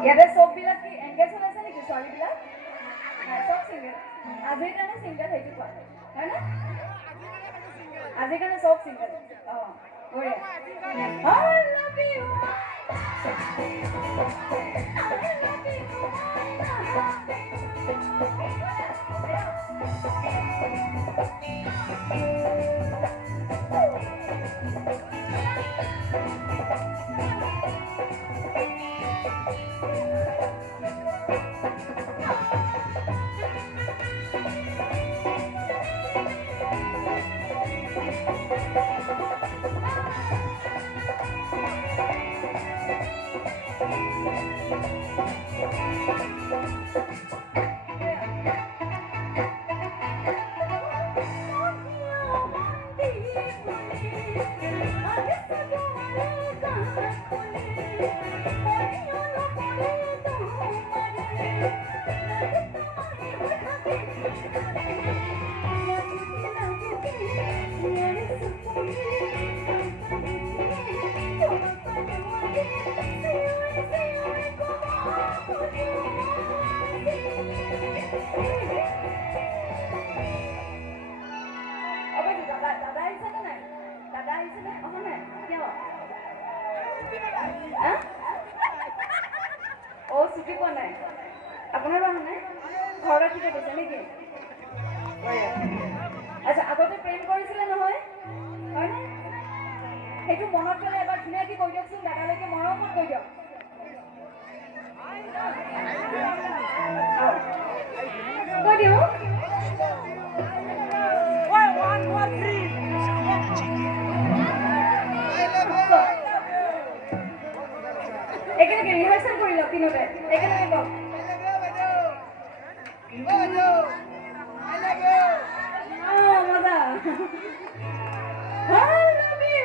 ইয়াতে চব বিলাক কি এংগেজ হৈ আছে নেকি ছোৱালী বিলাক চব চিংগল আজিৰ কাৰণে চিংগল সেইটো কোৱা হয় না আজিৰ কাৰণে চব চিংগল বঢ়িয়া I love you ছুটি পোৱা নাই আপোনাৰ বাহন নাই ঘৰত ঠিক আছে নেকি আচ্ছা আগতে প্ৰেম কৰিছিলে নহয় হয়নে সেইটো মনত পেলাই এবাৰ ধুনীয়াকৈ কৈ দিয়কচোন দাদালৈকে মৰমত কৈ দিয়ক কৈ দিয়ক একেলগে ৰিহাৰ্চেল কৰি লওক তিনিওটাই একেলগে কওক মজা I love you